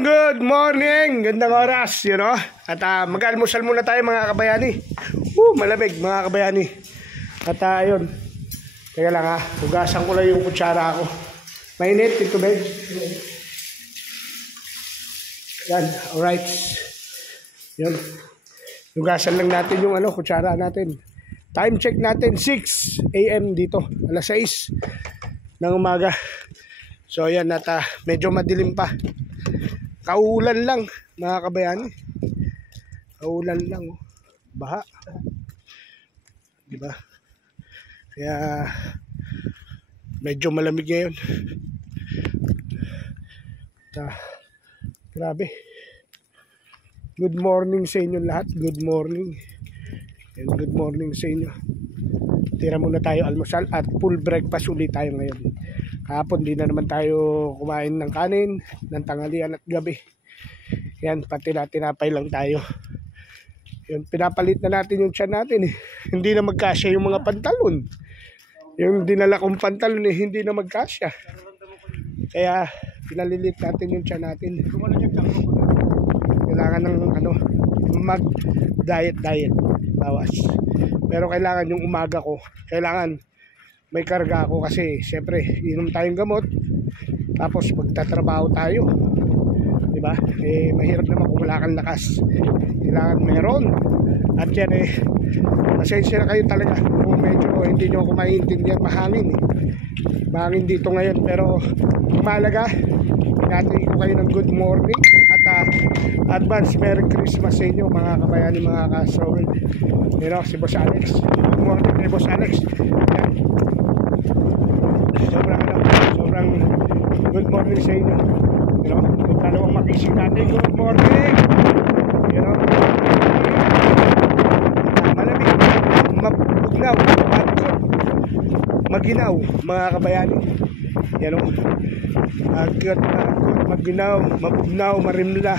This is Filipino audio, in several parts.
good morning! Gandang oras, you know? At mag-almusal muna tayo mga kabayani. Malamig mga kabayani. At ayun. Teka lang hugasan ko lang yung kutsara ko. Mainit, ito ba? Yan, alright. Yun. Hugasan lang natin yung kutsara natin. Time check natin, 6 AM dito. Alas 6 ng umaga. So yan, medyo madilim pa. Kaulan lang mga kabayani. Kaulan lang. Baha. Diba? Kaya medyo malamig ngayon. Grabe. Good morning sa inyo lahat. Good morning. And good morning sa inyo. Tira muna tayo almusal at full breakfast ulit tayo ngayon. Kahapon di na naman tayo kumain ng kanin, ng tanghalian at gabi. Yan, pati tinapay lang tayo. Yan, pinapalit na natin yung tiyan natin . Hindi na magkasya yung mga pantalon. Yung dinala kong pantalon hindi na magkasya. Kaya pinalilit natin yung tiyan natin. Kailangan ng mag-diet. Bawas. Pero kailangan yung umaga ko. Kailangan may karga ako kasi siyempre inom tayong gamot tapos magtatrabaho tayo, diba? Mahirap naman kung wala kang lakas. Kailangan meron. At yan pasensya na kayo talaga kung medyo hindi nyo ako maintindihan. Mahangin dito ngayon, pero mahalaga natin ko kayo ng good morning at advance Merry Christmas sa inyo mga kabayani, mga kasower. Si Boss Alex. Good morning kay Boss Alex. Yan. Sobrang good morning sa inyo. Kung dalawang makising natin, good morning. Malamig, mapugnaw, maginaw mga kabayani. Maginaw, mapugnaw, marimla,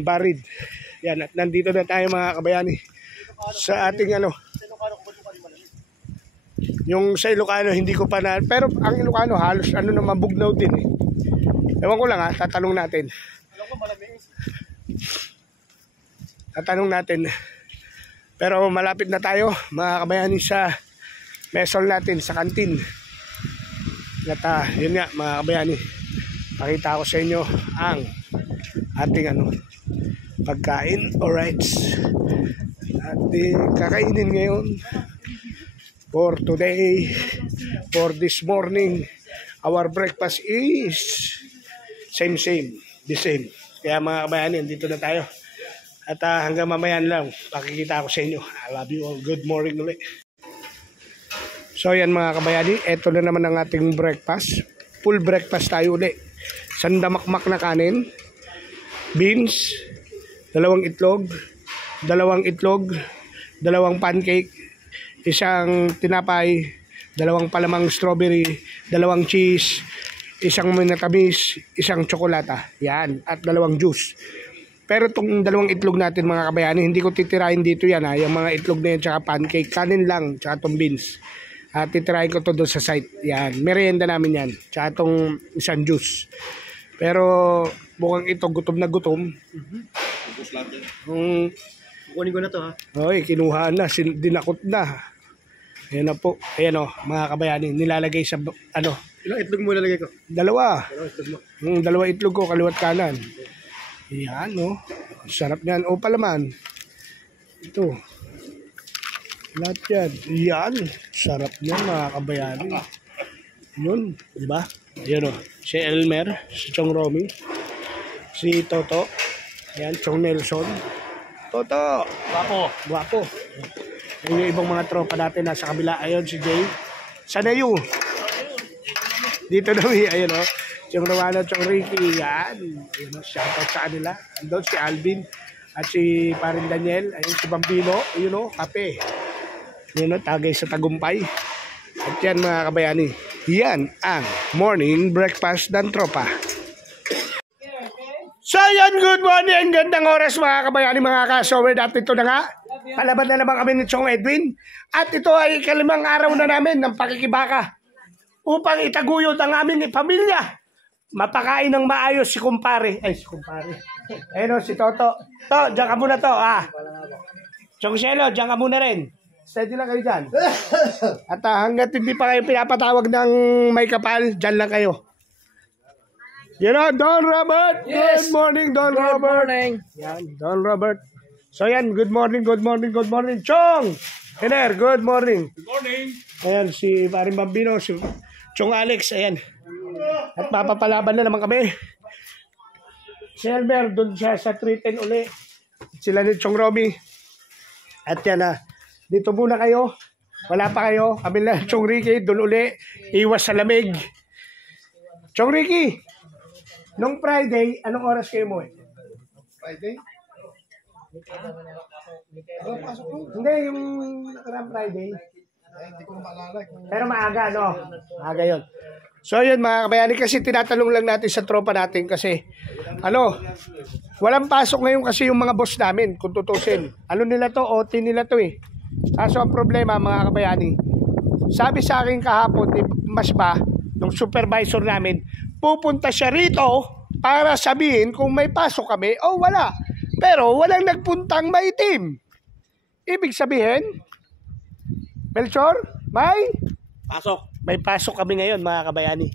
barid. Yan, at nandito na tayo mga kabayani sa ating yung sa Ilocano hindi ko pa na, pero ang Ilocano halos naman bugnaw din Ewan ko lang tatanong natin. Pero malapit na tayo mga kabayani sa mesol natin sa kantin. At yun nga mga kabayani, pakita ko sa inyo ang ating pagkain. Alright, ating kakainin ngayon for today, for this morning. Our breakfast is the same. Kaya mga kabayani, dito na tayo. At hanggang mamayan lang, pakikita ko sa inyo. I love you all. Good morning ulit. So yan mga kabayani, eto na naman ang ating breakfast. Full breakfast tayo ulit. Sandamakmak na kanin, beans, 2 itlog, 2 pancake, isang tinapay, 2 palamang strawberry, 2 cheese, isang minatamis, isang tsokolata. Yan, at 2 juice. Pero itong 2 itlog natin mga kabayani, hindi ko titirahin dito yan yung mga itlog na yan, tsaka pancake, kanin lang, tsaka itong beans. At titirahin ko to doon sa site. Yan, merienda namin yan, tsaka itong isang juice. Pero mukhang ito gutom na gutom. Kunin ko na to Oy, kinuha na, dinakot na. Ayan na po. Ayan mga kabayani, nilalagay sa Ilang itlog mo nilalagay ko? 2. 2 itlog ko, kaliwat kanan. Ayan sarap niyan. Palaman. Ito. Lahat yan. Ayan. Sarap niyan mga kabayani. Yun, di ba? Ayan si Elmer, si Chong Romy, si Toto, ayan, Chong Nelson. Toto, guwapo. Yung ibang mga tropa natin nasa kabila. Ayun si Jay. Sanayu. Dito na ayun Chong Romano, Chong Ricky. Yan. Ayun shoutout sa kanila. Andun si Alvin at si Parin Daniel. Ayun si Bambino. Ayun kape. Ayun tagay sa tagumpay. At yan mga kabayani, yan ang morning breakfast ng tropa. So yan, good morning, gandang oras mga kabayani, mga kasower. At ito na nga, palaban na naman kami ni Chong Edwin. At ito ay 5 araw na namin ng pakikibaka upang itaguyod ang aming pamilya mapakain ng maayos si kumpare. Ay, si kumpare. Ayun o, si Toto. To, dyan ka muna to. Chong Shelo, dyan ka muna rin. Steady lang kayo dyan. At hanggat hindi pa kayo pinapatawag ng may kapal, dyan lang kayo. You know, Don Robert. Yes. Good morning, Don Good Robert. morning. Yan, Don Robert. So yan, good morning, good morning, good morning. Chong! Hener, good morning. Good morning. Ayan, si Paring Bambino, si Chong Alex, ayan. At mapapalaban na naman kami. Si Elmer, doon siya sa 310 uli. Sila ni Chong Romy. At yan na, dito muna kayo. Wala pa kayo. Kami na Chong Ricky, doon uli. Iwas sa lamig. Chong Ricky, nung Friday, anong oras kayo mo eh? Friday? Hindi, yung nakarang Friday. Hindi ko maalala. Pero maaga, no? Maaga yun. So yun mga kabayani, kasi tinatanong lang natin sa tropa natin kasi walang pasok ngayon kasi yung mga boss namin kung tutusin. Ano nila to? OT nila to eh. Kaso ang problema mga kabayani, sabi sa akin kahapon ni Masba, nung supervisor namin, pupunta siya rito para sabihin kung may pasok kami o wala. Pero walang nagpuntang maitim. Ibig sabihin, Melchor, may pasok kami ngayon mga kabayani.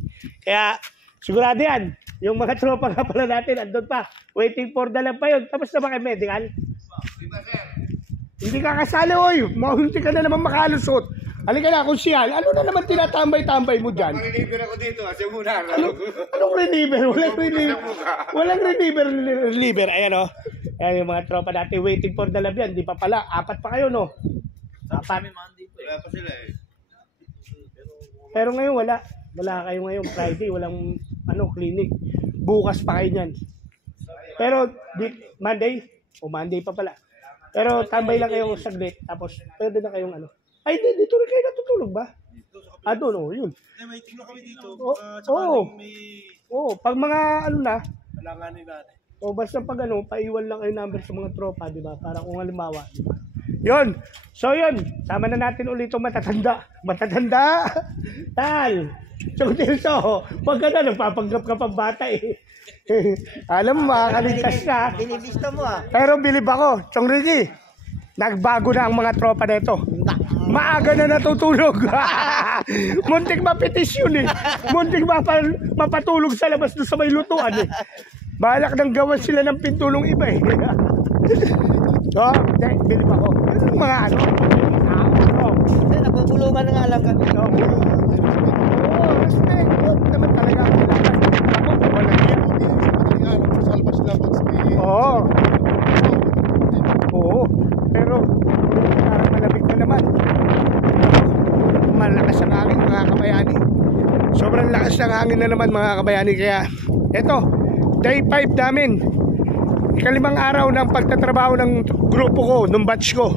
Kaya sigurado yan, yung mga tropa nga pala natin, andun pa, waiting for the lab pa yun. Tapos na ba kayo medical? Hindi ka kasali, oy. Mahunti ka na naman makalusot. Halika na, kung siya, ano na naman tinatambay-tambay mo dyan? Reliever ako dito, kasi muna. Anong reliever? Walang reliever. Ayan o. Ayan yung mga tropa natin, waiting for the lab yan. Di pa pala, 4 pa kayo, no? 4. Wala pa sila eh. Pero ngayon wala kayo ngayon Friday, walang clinic. Bukas pa kayo niyan. Pero Monday pa pala. Pero tambay lang kayo saglit tapos pwede na kayong Ay, dito rin kayo natutulog ba? Doon, yun. May tingnan kami dito. Pag mga Alanganin natin. basta pag paiwan lang kayo number sa mga tropa, di ba? Para kung halimbawa, di ba? Yun. So yun, sama na natin ulit itong matatanda. Tal. So Tilso, wag ka na, nagpapanggap ka pang bata eh. Alam mo, makakaligtas ka. Binibista mo Pero bilib ako, Chong Ricky, nagbago na ang mga tropa na ito. Maaga na natutulog. Muntik mapitis yun eh. Muntik mapatulog sa labas doon sa may lutuan eh. Balak nang gawan sila ng pintulong iba eh. Bilib ako. Mga Nagpupulungan na nga lang kami. Respect. Naman talaga ang kailangan. Ako, wala yan. Oo. Pero, parang malamig na naman. Malakas ang hangin mga kabayani. Sobrang lakas ng hangin na naman mga kabayani. Kaya, eto, day 5 namin. Ikalimang araw ng pagtatrabaho ng grupo ko, ng batch ko.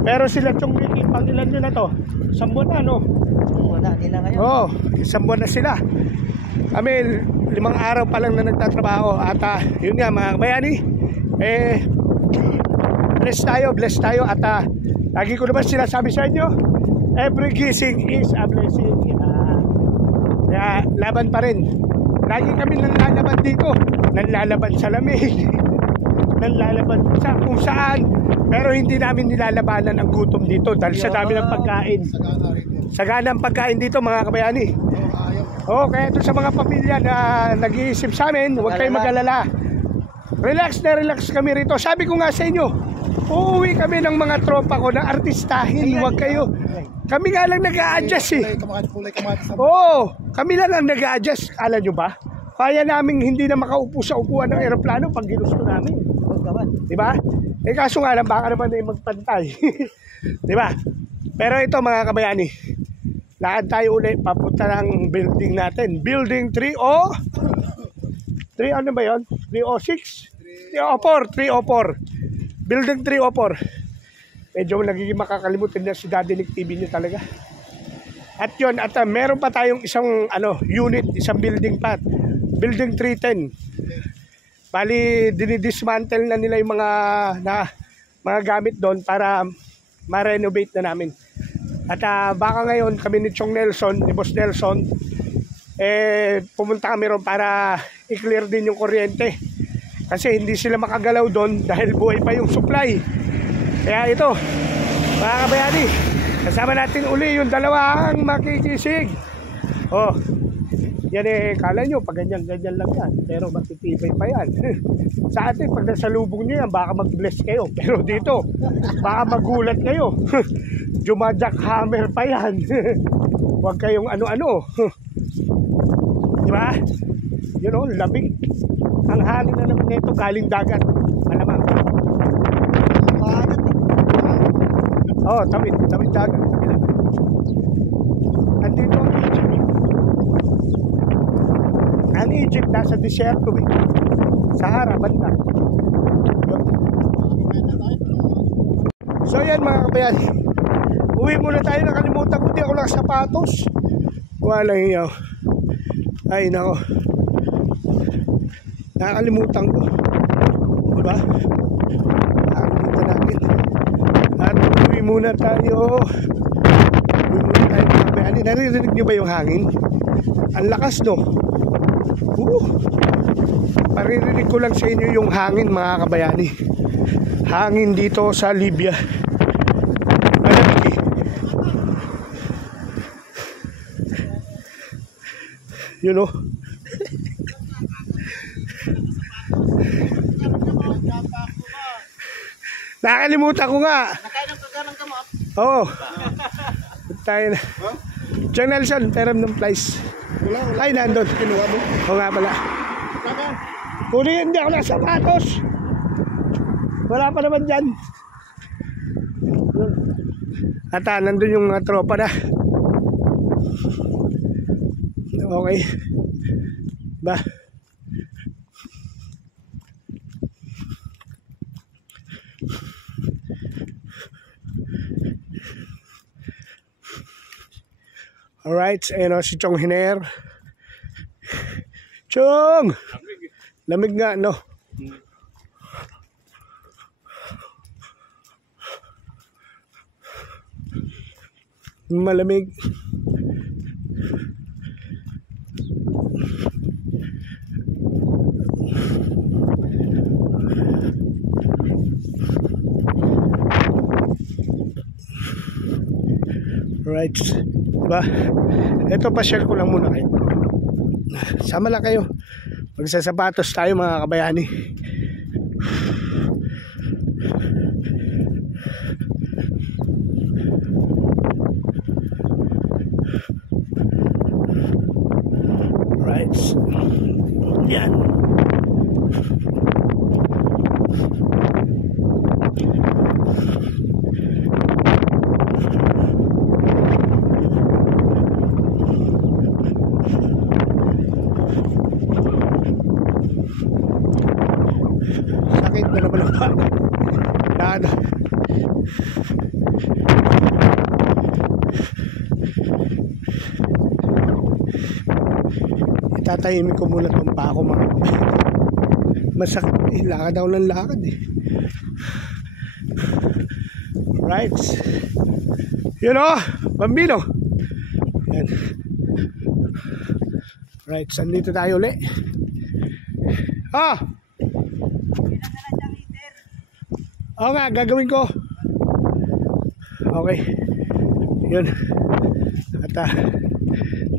Pero sila Chong Ricky, pang ilan nyo na to? 1 buwan na, no? Wala nila ngayon. Oo, 1 buwan na sila. Kami, 5 araw pa lang na nagtatrabaho. At yun nga mga kabayani, bless tayo. At lagi ko naman sinasabi sa inyo, every gising is a blessing. Kaya laban pa rin. Lagi kami nanlalaban dito. Nanlalaban sa lamig. Nanlalaban sa kung saan. Pero hindi namin nilalabanan ang gutom dito dahil sa dami ng pagkain. Sagana ang pagkain dito mga kabayani. Kaya ito sa mga pamilya na nag-iisip sa amin, huwag kayong mag-alala. Relax na relax kami rito. Sabi ko nga sa inyo, uuwi kami ng mga tropa ko na artistahin. Huwag kayo. Kami nga lang nag-a-adjust eh. Kami lang ang nag-a-adjust. Alam nyo ba? Kaya namin hindi na makaupo sa upuan ng aeroplano pag ginusto namin. Diba? Kaso nga lang, baka naman magpantay. Diba? Pero ito mga kabayani, lakad tayo ulit, papunta ng building natin. Building 3 ano ba yun? 306? 304. Building 304. Medyo nagiging makakalimutin na si Daddy Nick TV niya talaga. At yun, meron pa tayong isang unit, isang building pa. Building 310. Bali, dinidismantle na nila yung mga gamit doon para ma-renovate na namin. At baka ngayon kami ni Chong Nelson, ni Boss Nelson, pumunta kami ron para i-clear din yung kuryente. Kasi hindi sila makagalaw doon dahil buhay pa yung supply. Kaya ito, mga kabayani, kasama natin uli yung dalawang makikisig. Oh, yan kala nyo, pag ganyan lang yan. Pero matitibay pa yan. Sa atin, pag nasa lubong nyo yan, baka mag-bless kayo. Pero dito, baka magulat kayo. Jumajackhammer pa yan. Huwag kayong ano-ano. Diba? You know, lamig. Ang hangin na naman nito galing dagat. Malamang. Oh, tawid dagat. Andito ang Egypt. Ang Egypt nasa disyerto eh. Sahara, banda. So yan mga kabayan. Uwi muna tayo, nakalimutan ko, di ako nakasapatos. Walang hiyaw. Ay nako. Nakalimutan ko. Diba? Nakalimutan natin. At uwi muna tayo. Uwi muna tayo mga kabayan. Naririnig nyo ba yung hangin? Ang lakas no? Paririnig ko lang sa inyo yung hangin mga kabayani. Hangin dito sa Libya. Malamig eh. You know? Nakalimutan ko nga. Nakain ng kaganang kamot. Oo. Tayo na. John Nelson, peram ng flies. Wala. Ay, nandun. Kinuha mo? Oo nga pala. Kunin, hindi ako na sapatos. Wala pa naman dyan. At nandun yung mga tropa na. Okay. Ba? Alright, ayun o, si Chong Hiner. Chong! Lamig nga, no? Malamig. Right. Diba? Ito, pa-share ko lang muna kayo. Sama lang kayo. Magsasapatos tayo mga kabayani. Right. Yan. Sakit na naman ang paa. Nada. Itatahimik ko muna itong paa ko mga masakit eh. Lakad ako ng lakad eh. Right. You know, Bambino. Yan. Right, sandito tayo ulit. Ah! Oo nga, gagawin ko. Okay. Yun. At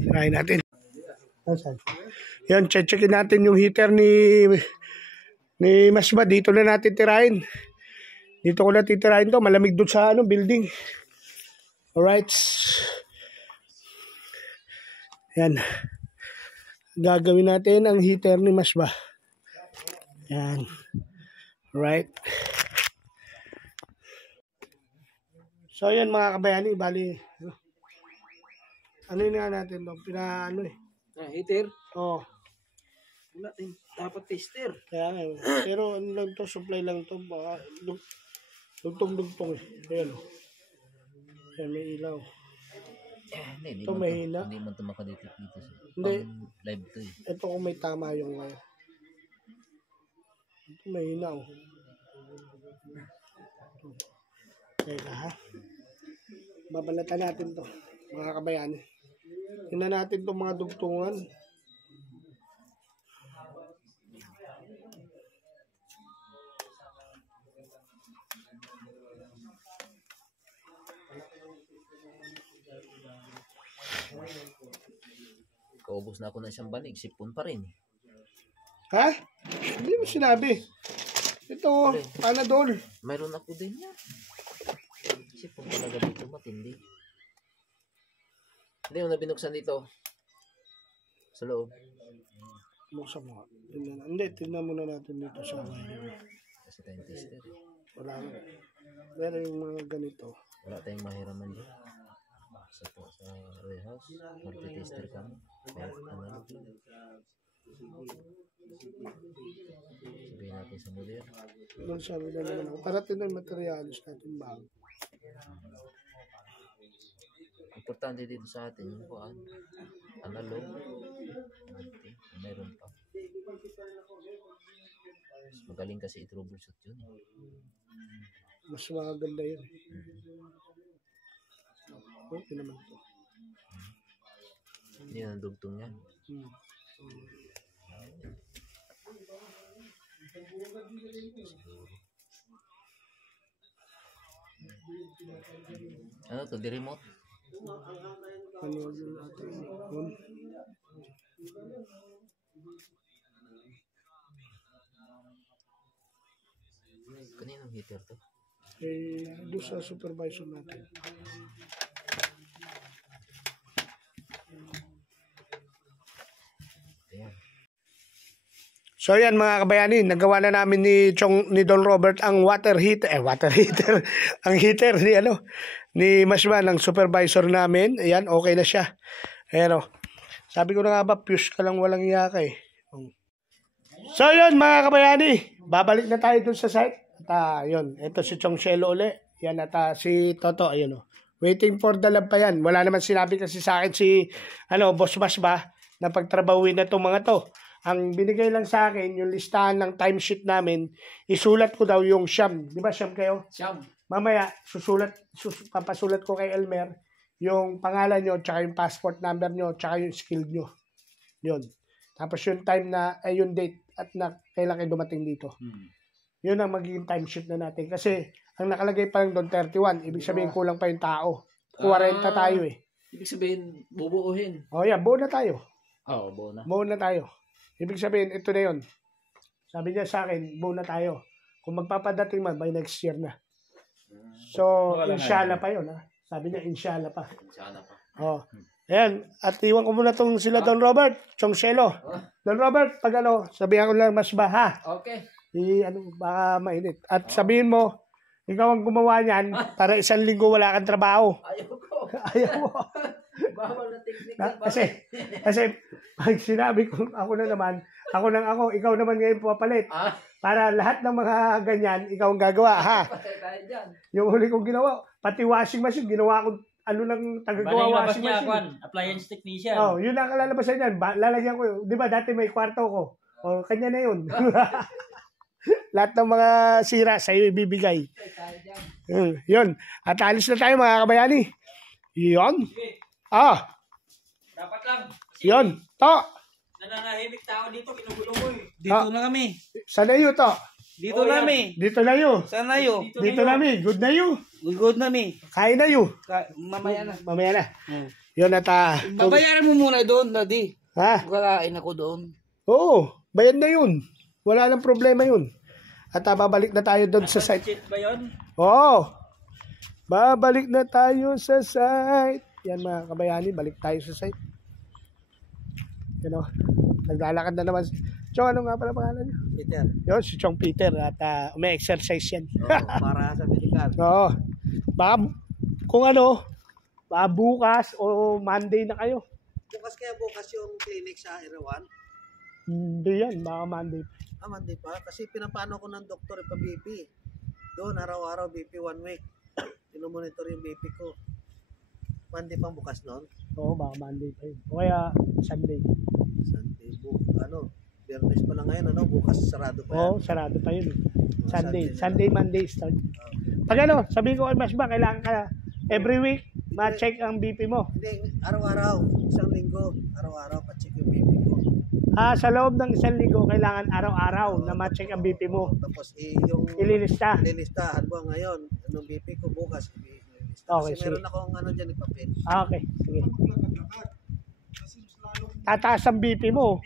try natin. Yan, checkin natin yung heater ni Masba. Dito na natin tirahin. Dito ko na titirahin to. Malamig doon sa building. Alright. Yan. Gagawin natin ang heater ni Masba. Yan. Alright. So yan mga kabayani, bali ano yun nga natin to? Pinaano eh. Heater? Oo. Wala din. Dapat tester. Kaya nga. Pero ano lang to, supply lang to. Baka dugtong-dugtong eh. Ayan o. Ayan, may ilaw. Hindi Ito mahina. Hindi man ito makadetect dito. Hindi. Live to eh. Ito kung may tama yung wire. Ito mahina o. Teka ha. Babalatan natin to mga kabayani. Tingnan natin itong mga dugtungan. Kaubos na ako ng isang banig. Sipon pa rin. Ha? Hindi mo sinabi. Ito, Panadol. Mayroon ako din yan. Sipon talaga dito matindi. Hindi mo na binuksan dito. Sa loob. Buksan mo. Hindi, tingnan muna natin dito sa Kasi tayong tester. wala. Pero yung mga ganito. Wala tayong mahiraman dyan. Sa warehouse. Magte-tester kami. Kaya ano lang. Sabihin natin sa model. Doon sabi na naman ako. Parating na yung materialis natin bago. Importante dito sa atin yung kuhaan. Analog. Meron pa. Magaling kasi i-troubleshoot yun. Mas maganda yun. Okay naman ito. Hindi na dugtong yan. Ano to? Di remote? Ano yun natin? Kaninong heater to? Doon sa supervisor natin. Ayan. So yan mga kabayani, nagawa na namin ni Don Robert ang water heater, ang heater ni Masman, ang supervisor namin. Ayan, okay na siya. Ayan o. Sabi ko na nga ba, fuse ka lang walang yaka eh. So yun mga kabayani, babalik na tayo dun sa site. At yun, ito si Chong Shelo uli. Yan at si Toto, ayun o. Waiting for the lab pa yan. Wala naman sinabi kasi sa akin si Boss Mas ba na pagtrabawin na itong mga to. Ang binigay lang sa akin, yung listahan ng timesheet namin, isulat ko daw yung siyam. Di ba siyam kayo? Siyam. Mamaya, papasulat ko kay Elmer yung pangalan nyo, tsaka yung passport number nyo, tsaka yung skill nyo. Yun. Tapos yung time na, yung date at na kailan kayo dumating dito. Yun ang magiging timesheet na natin. Kasi, ang nakalagay pa lang doon 31, ibig sabihin kulang pa yung tao. 40 tayo eh. Ibig sabihin, bubuuhin. O yan, buo na tayo. Oo, buo na. Buo na tayo. Ibig sabihin, ito na yun. Sabi niya sa akin, buo na tayo. Kung magpapadating man, by next year na. So, inshallah pa yun. Ha? Sabi niya, inshallah pa. Sana pa. Oh. Ayan. At iwan ko muna tong sila Don Robert, Chong Shelo. Don Robert, pag sabihan ko lang mas baha. Okay. Baka mainit. At sabihin mo, ikaw ang gumawa niyan para 1 linggo wala kang trabaho. Ayaw ko. Ayaw mo. Bawal na technique. Kasi pag sinabi ko ako na naman, ikaw naman ngayon pumapalit. Para lahat ng mga ganyan, ikaw ang gagawa, ha? Patay tayo dyan. Yung huli kong ginawa, pati washing machine, ginawa ko, lang tagagawa washing machine. Appliance technician. Oh, yun ang kalalabasan yan. Lalagyan ko yun. Di ba, dati may kwarto ko. O, kanya na yun. Lahat ng mga sira sa'yo ibibigay. Patay tayo dyan. Yun. At alis na tayo mga kabayani. Yun. Dapat lang. Yun. To. Nananahimik tao dito, kinugulo mo eh. Dito na kami. Sa layo to. Dito na kami. Dito na yun. Saan na yun? Dito na mi. Good na yun. Good na mi. Kain na yun. Mamaya na. Mamaya na. Yun at Babayaran mo muna doon, Daddy. ha? Kakain ako doon. Oo. Bayan na yun. Wala nang problema yun. At babalik na tayo doon sa site. Cheat ba yun? Oo. Babalik na tayo sa site. Yan mga kabayani, balik tayo sa site. You know, naglalakad na naman. Chong, ano nga pala pangalan niyo? Peter. Yun, si Chong Peter. At umi-exercise yan. Para sa medical. Oo. Baka, kung baka bukas o Monday na kayo. Bukas yung clinic sa Irawan. Hindi yan, baka Monday. Monday pa. Kasi pinapano ko ng doktor ipa-BP. Doon, araw-araw BP 1 week. Pinomonitor yung BP ko. Monday pang bukas noon. Oo, baka Monday pa yun. O kaya Sunday. Sunday. Biyernes pa lang ngayon, bukas sarado pa yan. Oo, sarado pa yun. Sunday. Sunday na Sunday, Monday start. Pag sabihin ko, mas ba, kailangan ka every week, ma-check ang BP mo. Hindi, araw-araw. Isang linggo. Araw-araw, pa-check yung BP ko. Sa loob ng 1 linggo, kailangan araw-araw na ma-check ang BP mo. Tapos yung Ililista. ililista. Ano ba ngayon? Anong BP ko bukas? Ililista. Okay, Kasi meron akong ano dyan, ipapin. Okay, sige. Tataas ang BP mo.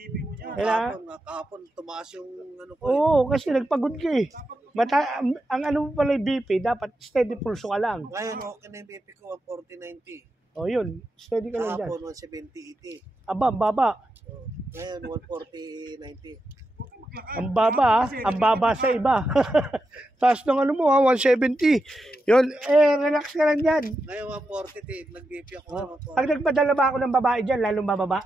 Kailangan, Kahapon, tumaas yung ano ko. oo, kasi nagpagod ka eh. Ang ano pala yung BP, dapat steady pulso ka lang. Ngayon, okay na yung BP ko, 140-90. O yun, steady ka lang dyan. Kahapon, 170-80. Aba, ang baba. Ngayon, 140-90. Ang baba, ang baba sa iba. Taas ng ano mo, 170. Yun, relax ka lang dyan. Ngayon, 140, nag-BP ako ng 140. Pag nagpadala ba ako ng babae dyan, lalong bababa?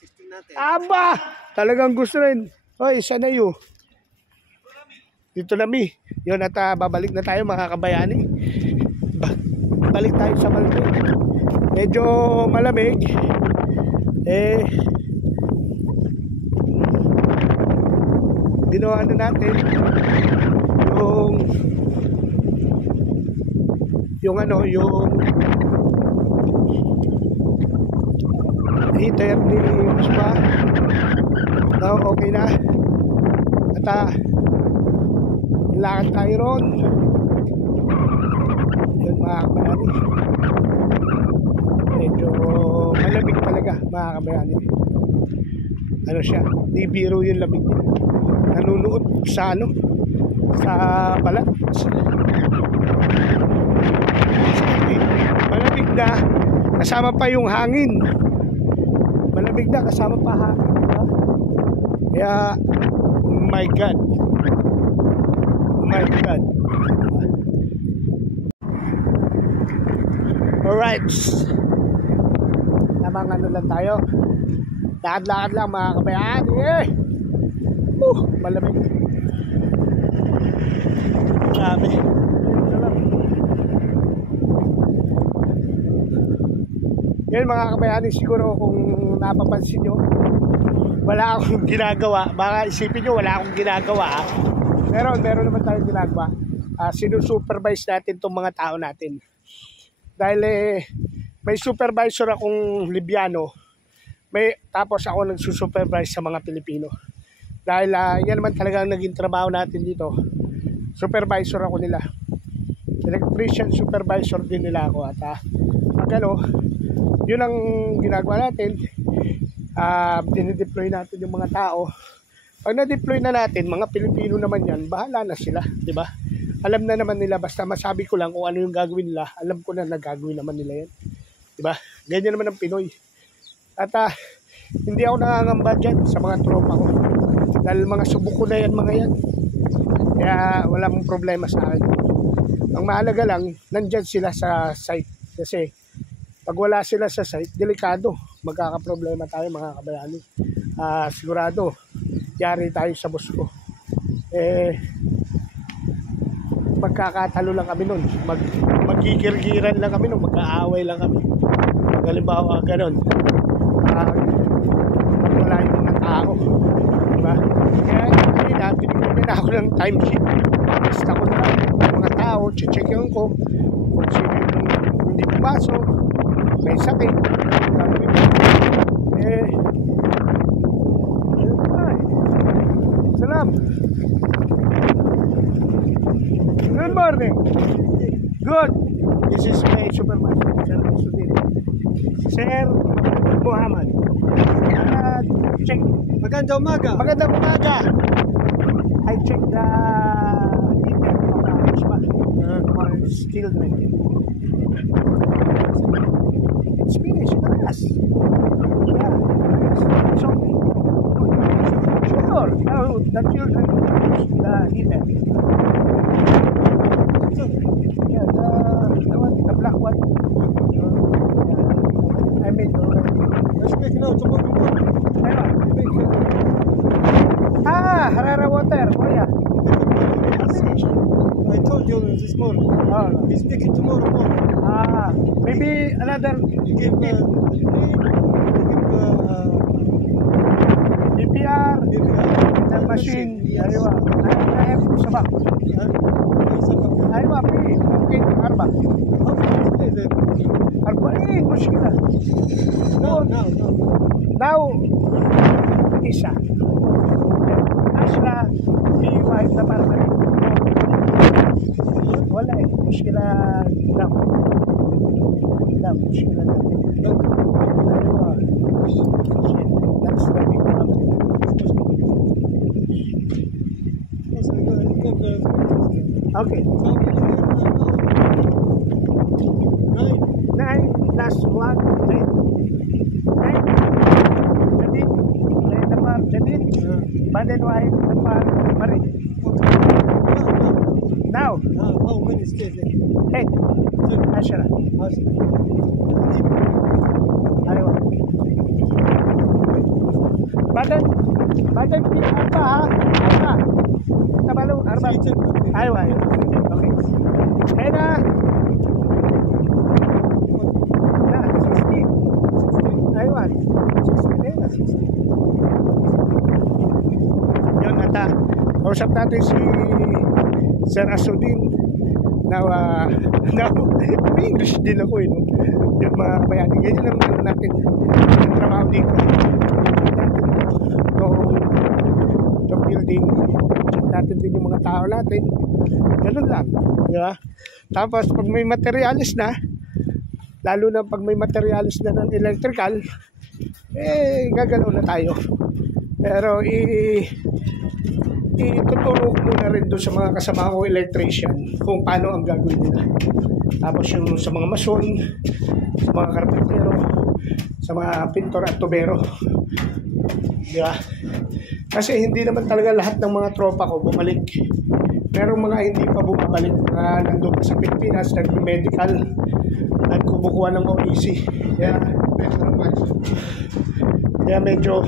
Testing natin. Aba! Talagang gusto rin. Hoy, sana yun. Dito na mi. Yun at babalik na tayo mga kabayani. Balik tayo sa Malpe. Medyo malamig. Ginawa na natin yung heater ni Muspa. Now, okay na. At lakad tayo ron. Yun mga kabayani. Medyo malamig talaga mga kabayani. Ano siya, di biro yung lamig niya. Nanunuot sa sa balat. Malamig na, kasama pa yung hangin. Malamig na, kasama pa hangin. Kaya, my God. My God. Alright. Namang ano lang tayo. Lakad-lakad lang mga kabayan. Malamig. Sabi. Yan mga kabayani, siguro kung napapansin nyo, wala akong ginagawa. Baka isipin nyo wala akong ginagawa. Meron naman tayong ginagawa. Sinusupervise natin itong mga tao natin. Dahil may supervisor akong Libyano. Tapos ako nagsusupervise sa mga Pilipino. Dahil yan naman talaga ang naging trabaho natin dito. Supervisor ako nila. Electrician supervisor din nila ako. At yun ang ginagawa natin. Dinideploy natin yung mga tao. Pag na-deploy na natin, mga Pilipino naman yan, bahala na sila, di ba? Alam na naman nila, basta masabi ko lang kung ano yung gagawin nila, alam ko na nagagawin naman nila yan. Di ba? Ganyan naman ang Pinoy. At hindi ako nangangamba dyan sa mga tropa ko. Dahil mga subok ko na yan, mga yan. Kaya wala mong problema sa akin. Ang mahalaga lang, nandyan sila sa site. Kasi pag wala sila sa site, delikado. Magkakaproblema tayo mga kabayani. Sigurado, yari tayo sa boss ko. Magkakatalo lang kami nun. Magkikirgiran lang kami nun. Magkaaway lang kami. Halimbawa, ganun. Wala yung mga tao. Diba? Kaya binigyan na ako ng timesheet. Basta ko na yung mga tao, checkin ko kung sino yung hindi pumasok, may sakit. Salam. Good morning. Good. This is my supervisor, Sir Sudin. Sir Muhammad. Check. Magandang umaga. Magandang umaga. I check the heater of the Muspa for children. It's finished. Yes. Yeah. So, sure. Now the children use the heater. Yeah, the black one. I made already. Let's make it out tomorrow. Harara water. Oh yeah. I told you this morning. He's speaking tomorrow morning. Maybe another Give DPR, the machine. Aywa. I have to sabak. Aywa, okay, arba. Arba'in, muskila. No. Now, isa. Asla, iwahid na para rin. Wala eh, muskila daw. Muskila daw. That's the big problem. Okay. 9 plus 1, 10. 9. Jadi, lain dapat jadi badan wahid dapat mari. Now, How many states? 8. Ashara. Ayo. Badan apa ha? Apa? Tabalu arba. Ayo. Okay. Ena. Na 16. Ayo. 16. Yun ata. Kausap natin si Sir Asudin. Now English din ako no? Yung mga kabayani. Ganyan lang naman natin yung trabaho dito. Yung building. Check natin din yung mga tao natin. Ganun lang. Di ba? Tapos pag may materialis na, lalo na pag may materialis na ng electrical, gagalaw na tayo. Pero ituturo ko muna rin doon sa mga kasama ko electrician kung paano ang gagawin nila. Tapos yung sa mga mason, sa mga karpentero, sa mga pintor at tubero. Di ba? Kasi hindi naman talaga lahat ng mga tropa ko bumalik. Merong mga hindi pa bumabalik, mga nandun pa sa Pilipinas, nag-medical, nagkubukuha ng OEC. Kaya medyo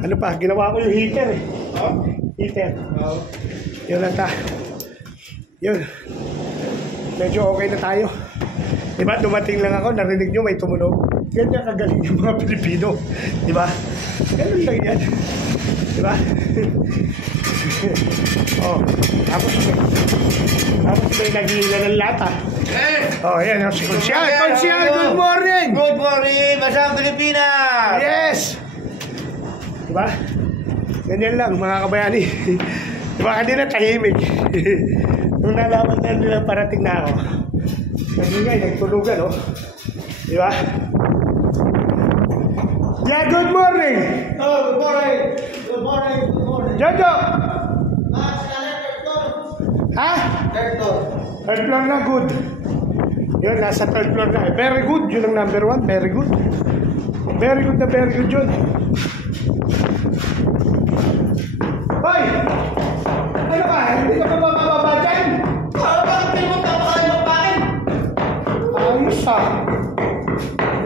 ano pa, ginawa ko yung heater eh. Heater. Yun lang ta. Yun. Medyo okay na tayo. Diba, dumating lang ako, narinig nyo may tumunog. Ganyan kagaling yung mga Pilipino. Diba? Ganun lang yan. Diba? Oh, tapos may naghihila ng lata. Oh, yan. Si Konsyal. Konsyal, good morning! Good morning, Basang Pilipinas! Yes! Diba? Ganyan lang, mga kabayani. Diba, kanina tahimik. Nung nalaman na nila parating na ako, nagingay, nagtulugan, oh. Diba? Yeah, good morning! Oh, good morning! Good morning, good morning! Jojo! Ha? Third floor na, good. Yun, nasa third floor na. Very good, yun ang number 1, very good. Very good yun. Hoy! Ano ka? Hindi ka pa bababa dyan? Bakit kayo magpapakain ng kain? Ayos ha.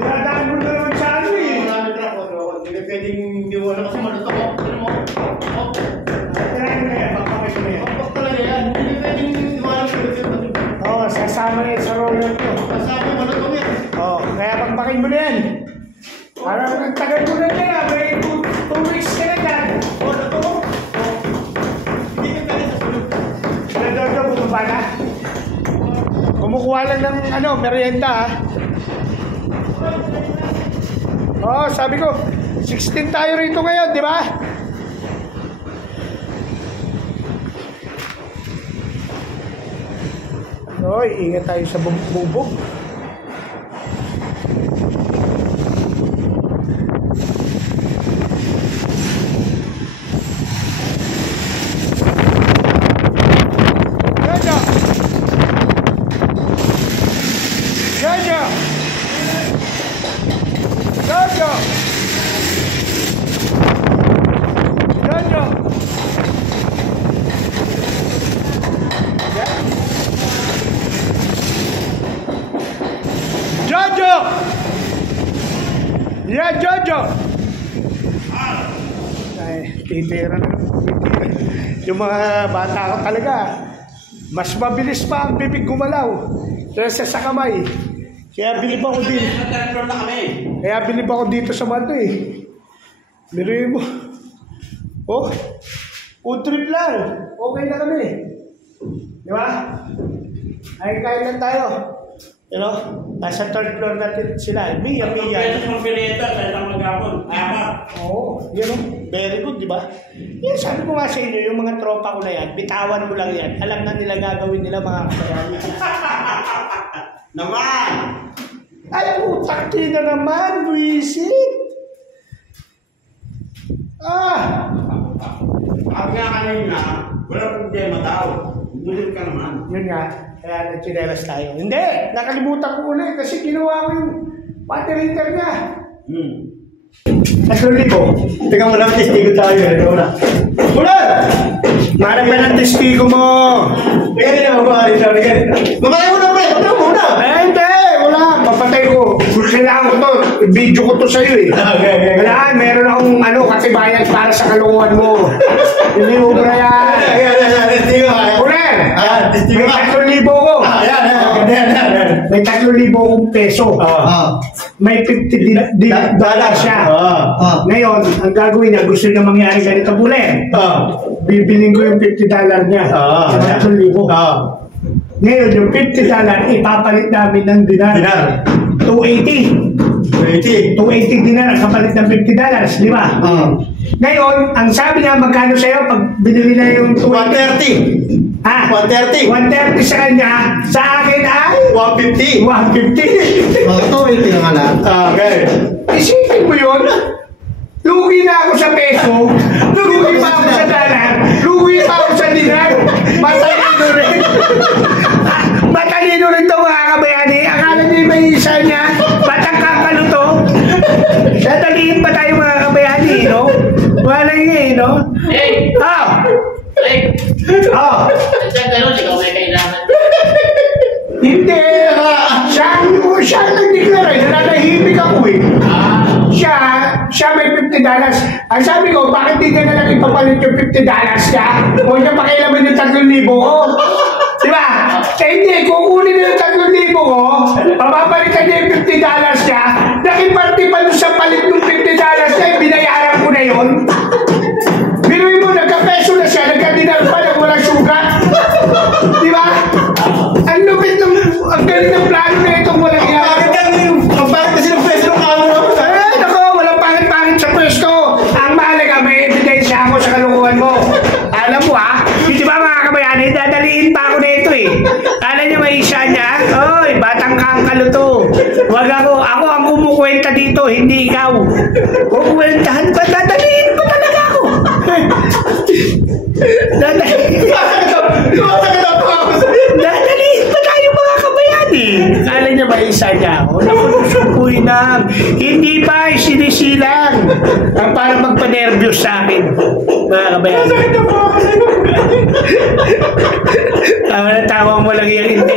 Dinadaan mo na naman sa ano eh. Hindi pwedeng hindi mo alam kasi maluto ko. Tirahin mo na yan, papakit mo na yan. Bakit talaga yan? Hindi pwedeng hindi mo alam kasi Oo, sasama na yan sa roller ko. masabi mo maluto mo yan. Oo, kaya pagpakin mo na yan. Parang nagtagal mo na yan ha. May 2 weeks ka na dyan. Maluto mo? Hindi ka pwede sa sulog. Sila Jojo, bumaba na. Kumukuha lang ng merienda ha. Oo, sabi ko, 16 tayo rito ngayon, di ba? Oy, ingat tayo sa bubog. Jojo! Jojo! Jojo! Jojo! Jojo! Yeah, Jojo! Ay, titira na. Yung mga bata ko talaga, mas mabilis pa ang bibig gumalaw kaysa sa kamay. Kaya bilib ako din. Kaya bilib ako dito sa Mando eh. Biruin mo. Oh, food trip lang. Okay na kami. Di ba? Ay, kain lang tayo. Nasa third floor natin sila. Mia. Pwede mong pinita sa isang maghapon. Oo, yun o. Very good, di ba? Yan, sabi ko nga sa inyo, yung mga tropa ko na yan, bitawan mo lang yan. Alam na nila gagawin nila mga kabayani. Naman! Ay, utak na naman, Luisit! Ang nga kanina, wala problema daw. Dulit ka naman. Yun nga, kaya nagchinelas tayo. Hindi, nakalimutan ko ulit kasi ginawa ko yung water heater niya. 3,000. Teka mo lang, testigo tayo. Ito na. Bulan! Marang ka ng testigo mo. Teka din ako ba? Mamatay mo na, pre! Mamatay mo na! Hindi, wala. Papatay ko. Kailangan ko to. Video ko to sa'yo eh. Okay. Wala, meron akong katibayan para sa kalunguan mo. Hindi mo ba yan? Testigo ka. Uler! Testigo May ka. 3,000 ko. Yan. May 3,000 akong peso. May 50 dollars siya. Ngayon, ang gagawin niya, gusto niya mangyari ganito, Uler. Bibiling ko yung $50 niya. Sa 3,000. Ngayon, yung $50, ipapalit namin ng dinar. 280 dinar ang kapalit ng $50, di ba? Ngayon, ang sabi niya, magkano sa'yo pag binili na yung 130. 130. 130 sa kanya, sa akin ay 150. 150. Ito na nga lang. Okay. Isipin mo yun? Lugi na ako sa peso, lugi pa ako sa dollar, lugi pa ako sa dinar. Matalino rin. Matalino rin ito mga kabayani. Akala niyo may isa niya, batang kakaluto. Dadaliin pa tayo mga kabayani, no? Wala nga no? Hey! Hey! Saan ganun? Ikaw may kailangan. Hindi. Siya ang nag-declare. Nananahimik ako eh. Siya may $50. Ang sabi ko, bakit di ka na lang ipapalit yung $50 niya? Huwag niya pakialaman yung 3,000 ko. Diba? Hindi, kukunin na yung 3,000 ko, papapalitan niya yung $50 niya, nakiparty pa doon sa palit ng $50 niya, binayaran ko na yun. Biruin mo, nagka-peso na siya, nagka-dinar pa, walang sugat. Diba? Ang lupit ng, ang galing ng plano na itong walang yan. Ang bakit kasi ng peso ng camera mo? Nako, walang pangit-pangit sa pwesto. Ang mahalaga, may ebidensya ako sa kalukuhan mo. Alam mo hindi ba mga kabayani, dadaliin pa ako na ito eh. Alam niyo may isa niya? Oy, batang kangkaluto. Wag ako ang kumukwenta dito, hindi ikaw. Kukwentahan pa, dadaliin pa talaga ako. Dadaliin pa tayo mga kabayani. Alam niya ba isa niya ako? Nakusukoy na. Hindi pa, sinisilang. Ang para magpa-nervyos sa akin. Mga kabayani. Tawa mo lang yan, hindi.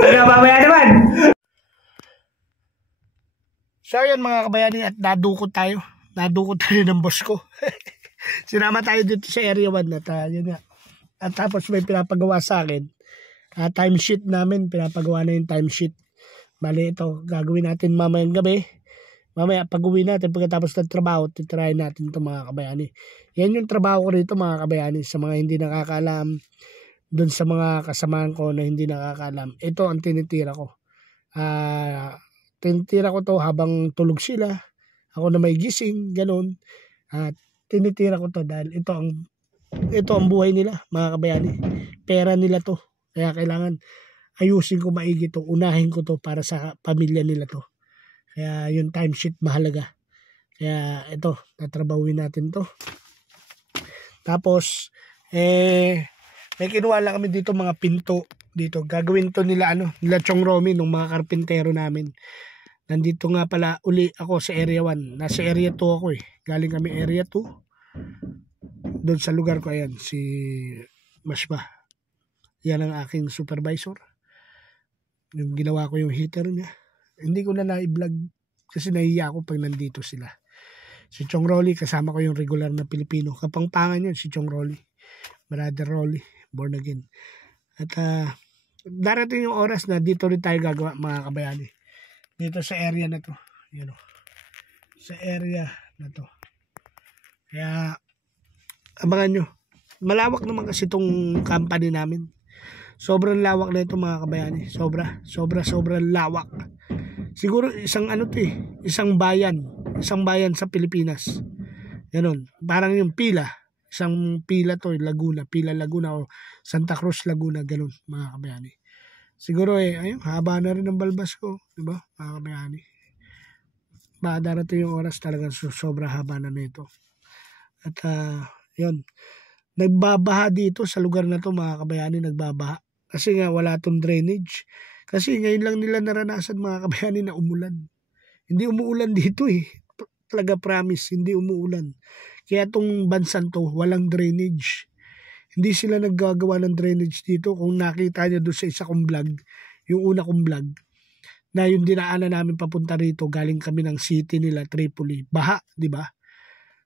Mga mamaya naman. So yun mga kabayani, at nadukot tayo ng boss ko. Sinama tayo dito sa area 1 at yun nga. At tapos may pinapagawa sa akin, timesheet namin, pinapagawa na yung timesheet. Bali ito, gagawin natin mamayang gabi. Mamaya pag-uwi natin pagkatapos ng trabaho, titry natin ito mga kabayani. Yan yung trabaho ko rito mga kabayani, sa mga hindi nakakaalam, dun sa mga kasamahan ko na hindi nakakaalam. Ito ang tinitira ko. Tinitira ko to habang tulog sila. Ako na may gising, ganun. At tinitira ko to dahil ito ang buhay nila, mga kabayani. Pera nila to. Kaya kailangan ayusin ko maigi to. Unahin ko to para sa pamilya nila to. Kaya yung timesheet mahalaga. Kaya ito, tatrabawin natin to. Tapos, may kinuha lang kami dito mga pinto. Dito, gagawin to nila nila Chong Romy, nung mga karpintero namin. Nandito nga pala uli ako sa area 1. Nasa area 2 ako eh. Galing kami area 2. Doon sa lugar ko, ayan, si Masba. Yan ang aking supervisor. Yung ginawa ko yung heater niya. Hindi ko na na-vlog kasi nahiya ako pag nandito sila. Si Chong Rolly, kasama ko yung regular na Pilipino. Kapangpangan yun, si Chong Rolly. Brother Rolly, born again. At darating yung oras na dito rin tayo gagawa, mga kabayani. Dito sa area na to. Yan o. Sa area na to. Kaya, abangan nyo. Malawak naman kasi itong company namin. Sobrang lawak na ito mga kabayani. Sobrang lawak. Siguro isang ano to isang bayan sa Pilipinas. Ganun. Parang yung Pila. Isang Pila to, Laguna. Pila Laguna o Santa Cruz Laguna. Ganun mga kabayani. Siguro ayun, haba na rin ng balbas ko. Diba mga kabayani? Darating yung oras talagang sobrang haba na nito. At yun. Nagbabaha dito sa lugar na to mga kabayani. Nagbabaha. Kasi nga wala tong drainage. Kasi ngayon lang nila naranasan mga kabayani na umulan. Hindi umuulan dito Talaga promise, hindi umuulan. Kaya tong bansan to, walang drainage. Hindi sila naggagawa ng drainage dito. Kung nakita nyo doon sa isa kong vlog, yung una kong vlog, na yung dinaanan namin papunta rito, galing kami ng city nila, Tripoli. Baha, di ba?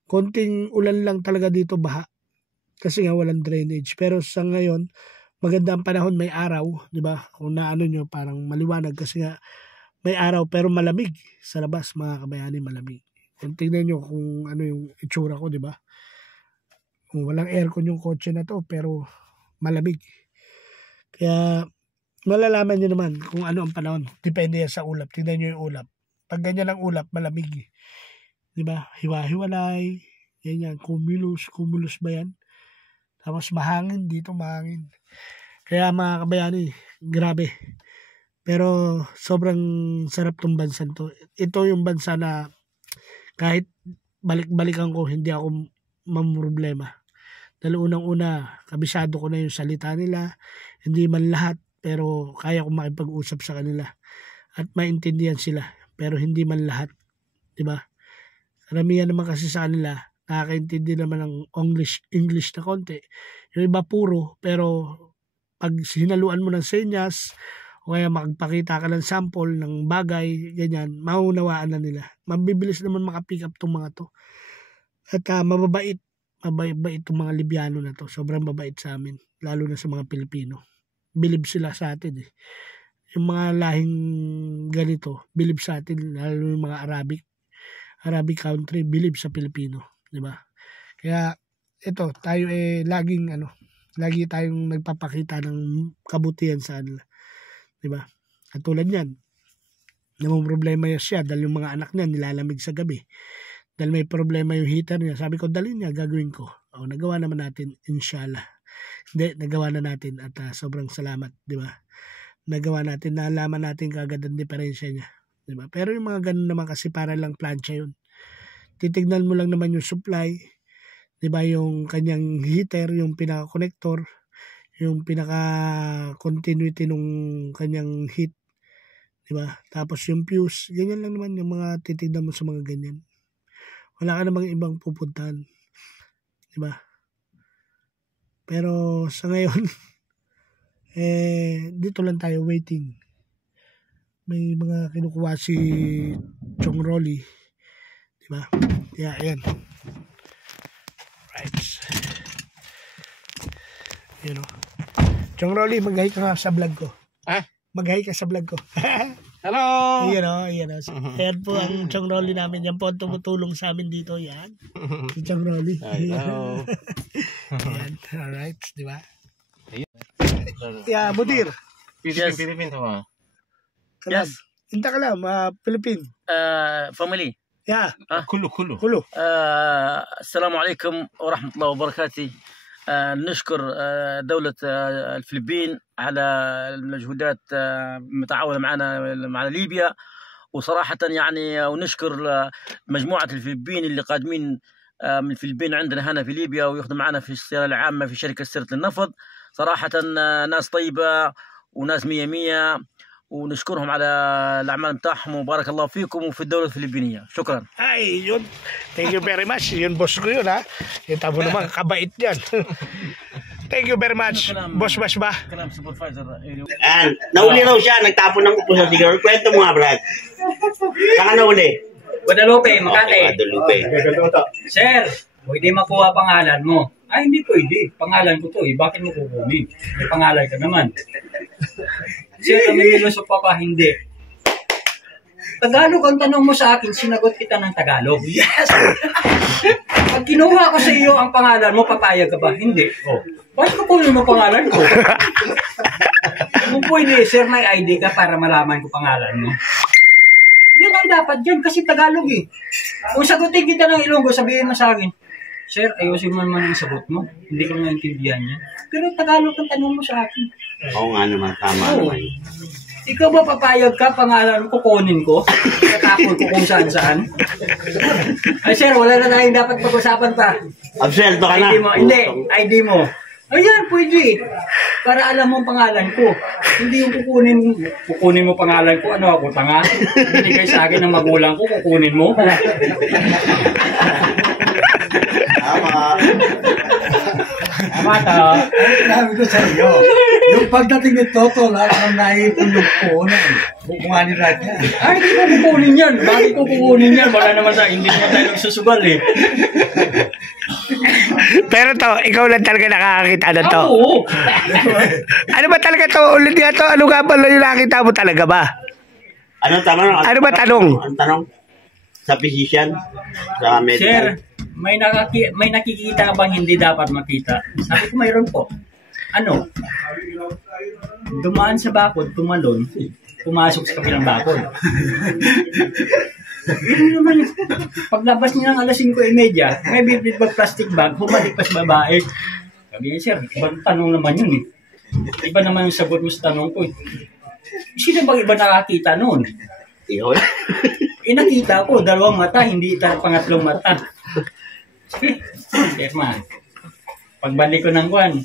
Konting ulan lang talaga dito, baha. Kasi nga walang drainage. Pero sa ngayon, maganda ang panahon, may araw, di ba? Kung naano nyo, parang maliwanag kasi nga may araw pero malamig sa labas, mga kabayani, malamig. Kung tingnan nyo kung ano yung itsura ko, di ba? Kung walang aircon yung kotse na to, pero malamig. Kaya malalaman nyo naman kung ano ang panahon. Depende yan sa ulap. Tingnan nyo yung ulap. Pag ganyan ang ulap, malamig. Di ba? Hiwa-hiwalay. Yan. Cumulus ba yan? Tapos mahangin dito, mahangin. Kaya mga kabayani, grabe. Pero sobrang sarap tong bansa to. Ito yung bansa na kahit balik-balikan ko, hindi ako mamroblema. Dahil unang-una, kabisado ko na yung salita nila. Hindi man lahat, pero kaya ko makipag-usap sa kanila. At maintindihan sila, pero hindi man lahat. Diba? Karamihan naman kasi sa kanila, nakakaintindi naman ng English na konti. Yung iba puro, pero pag sinaluan mo ng senyas, o kaya makagpakita ka ng sample ng bagay, ganyan, maunawaan na nila. Mabibilis naman makapick up itong mga to. At mababait itong mga Libyano na to. Sobrang mabait sa amin, lalo na sa mga Pilipino. Bilib sila sa atin Yung mga lahing ganito, bilib sa atin, lalo yung mga Arabic country, bilib sa Pilipino. Diba? Kaya ito, tayo lagi tayong nagpapakita ng kabutihan sa kanila. Diba? At tulad yan, namang problema siya dahil yung mga anak niya nilalamig sa gabi. Dahil may problema yung heater niya. Sabi ko, dalhin niya, gagawin ko. Nagawa naman natin, inshallah. Hindi, nagawa na natin at sobrang salamat, di ba? Nagawa natin, nalaman natin kagad ang diferensya niya. Di ba? Pero yung mga ganun naman kasi para lang plancha yun. Titignan mo lang naman yung supply, di ba? Yung kanyang heater, yung pinaka-connector, yung pinaka-continuity nung kanyang heat, di ba? Tapos yung fuse, ganyan lang naman yung mga titignan mo sa mga ganyan. Wala ka namang ibang pupuntahan, di ba? Pero sa ngayon, dito lang tayo waiting. May mga kinukuha si Chong Rolly, di ba? Yeah, ayan. Right. You know. Chong Rolly, mag-hi ka nga sa vlog ko. Mag-hi ka sa vlog ko. Hello! Ayan o. Ayan po ang Chong Rolly namin. Yan po ang tumutulong sa amin dito. Yan. Si Chong Rolly. Hello! Ayan. Alright. Di ba? Yeah, Budir. Philippine to. Yes. Inta ka lang, Philippine. family. Yeah. كله السلام عليكم ورحمة الله وبركاته. نشكر دولة الفلبين على المجهودات المتعاونة معنا مع ليبيا، وصراحة يعني ونشكر مجموعة الفلبين اللي قادمين من الفلبين عندنا هنا في ليبيا ويخدم معنا في السيارة العامة في شركة سيرة النفط. صراحة ناس طيبة وناس مية مية، ونشكرهم على الأعمال بتاعهم وبارك الله فيكم وفي الدولة الفلبينية. شكرا. Ay, yun. Thank you very much. Yun, boss ko yun, ha. Kita mo naman, kabait yan. Thank you very much. Boss Bash ba? كلام سوبرفايزر. Nauli raw siya, nagtapon ng upo sa sigaw. Kwento mo nga, Brad. Saan ka nauli? Guadalupe, Makati. Guadalupe. Sir, pwede makuha pangalan mo. Ay, hindi pwede. Pangalan ko to eh. Bakit mo kukunin? May pangalan ka naman. Sir, kami nilusok pa pa, hindi. Tagalog ang tanong mo sa akin, sinagot kita ng Tagalog. Yes! Pag kinuha ko sa iyo ang pangalan mo, papayag ka ba? Hindi. Oh. Bakit ko kunin mo pangalan ko? Kung pwede, share my ID ka para malaman ko pangalan mo. Yun ang dapat dyan, kasi Tagalog eh. Kung sagutin kita ng Ilonggo, sabihin mo sa akin, Sir, ayusin mo naman ang sagot mo. Hindi ko naintindihan niya. Pero Tagalog ang tanong mo sa akin. Oo nga naman, tama naman. Ikaw ba papayag ka, pangalan ko, kukunin ko? Katapon ko kung saan-saan? Ay, sir, wala na tayong dapat pag-usapan pa. Absuelto ka na. ID mo, hindi, ID mo. Ayan, pwede. Para alam mo ang pangalan ko. Hindi yung kukunin mo pangalan ko. Ano ako, tanga? Binigay sa akin ng magulang ko, kukunin mo. Tama. Tama ta. Sabi ko sa iyo, yung pagdating ni Toto, lahat ng naipon yung puno. Kukuhanin natin yan. Ay, hindi ko kukunin yan. Bakit ko kukunin yan? Wala naman tayo. Hindi naman tayo nagsusugal eh. Pero to, ikaw lang talaga nakakakita na to. Oo. Ano ba talaga to? Ulit nga to, ano nga ba yung nakita mo talaga ba? Ano tanong? Ano ba tanong? Ang tanong? Sa physician? Sa Sir, medical? may nakikita bang hindi dapat makita? Sabi ko mayroon po. Ano? Dumaan sa bakod, tumalon, pumasok sa kabilang bakod. Yun naman, paglabas niya ng alas 5:30, may bibig bag plastic bag, humalik pa sa babae. Sabi niya, sir, ibang tanong naman yun eh. Iba naman yung sagot mo sa tanong ko eh. Sino bang iba nakakita noon? Iyon. Nakita ko, 2 mata, hindi pangatlong mata. Irma, pagbalik ko ng kwan,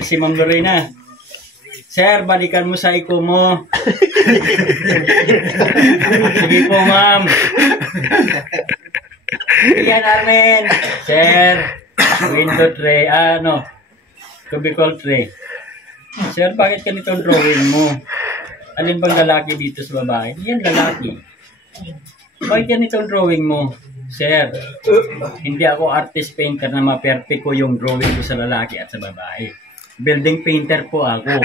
si Ma'am Lorena, sir, balikan mo sa iko mo. Sige po, ma'am. Iyan, Armen. Sir, window tray, cubicle tray. Sir, bakit ganito ang drawing mo? Alin bang lalaki dito sa babae? Yan, lalaki. Bakit ganito ang drawing mo? Sir, hindi ako artist painter na ma-perfect ko yung drawing ko sa lalaki at sa babae. Building painter po ako.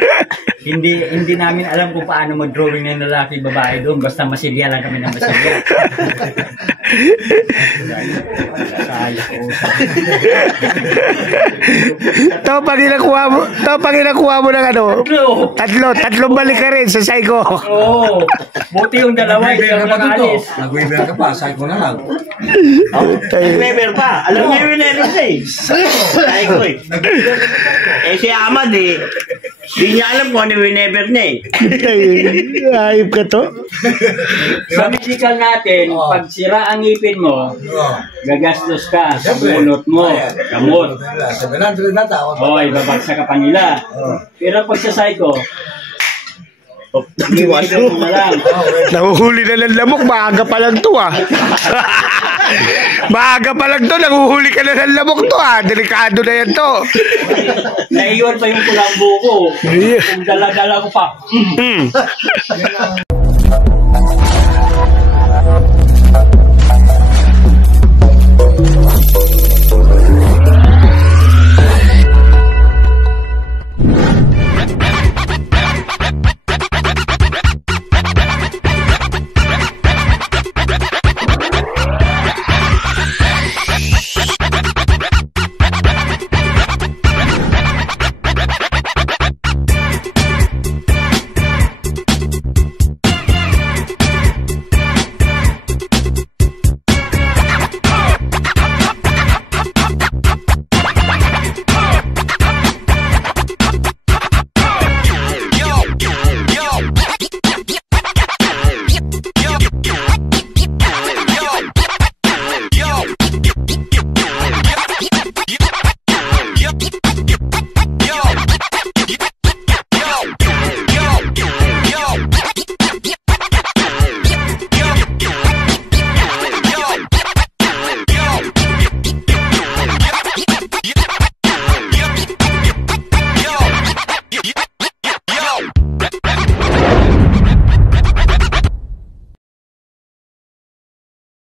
Hindi namin alam kung paano mag-drawing ng lalaki babae doon. Basta masilya lang kami ng masilya. Pag inakuha mo ng ano? Tatlong balik ka rin sa psycho. Oo. Buti yung dalawa. Nag-weber ka pa Yung dito. alis. Nag-weber ka pa, sabi ko na lang. Nag-weber pa. Alam mo yung winever na eh. Ay ko eh. Eh si Ahmad eh. Hindi niya alam kung ano yung winever niya eh. Ayop ka to. Sa medical natin, pag sira ang ngipin mo, gagastos ka sa bunot mo, gamot. 700 na tao. Hoy, babagsak ka pa nila. Pero pag sa psycho, iwasan mo na lang. Nahuhuli na ng lamok, maaga pa lang to ah. Maaga pa lang to, nahuhuli ka na ng lamok to ah. Delikado na yan to. Naiwan pa yung kulambo ko. Kung dala-dala ko pa.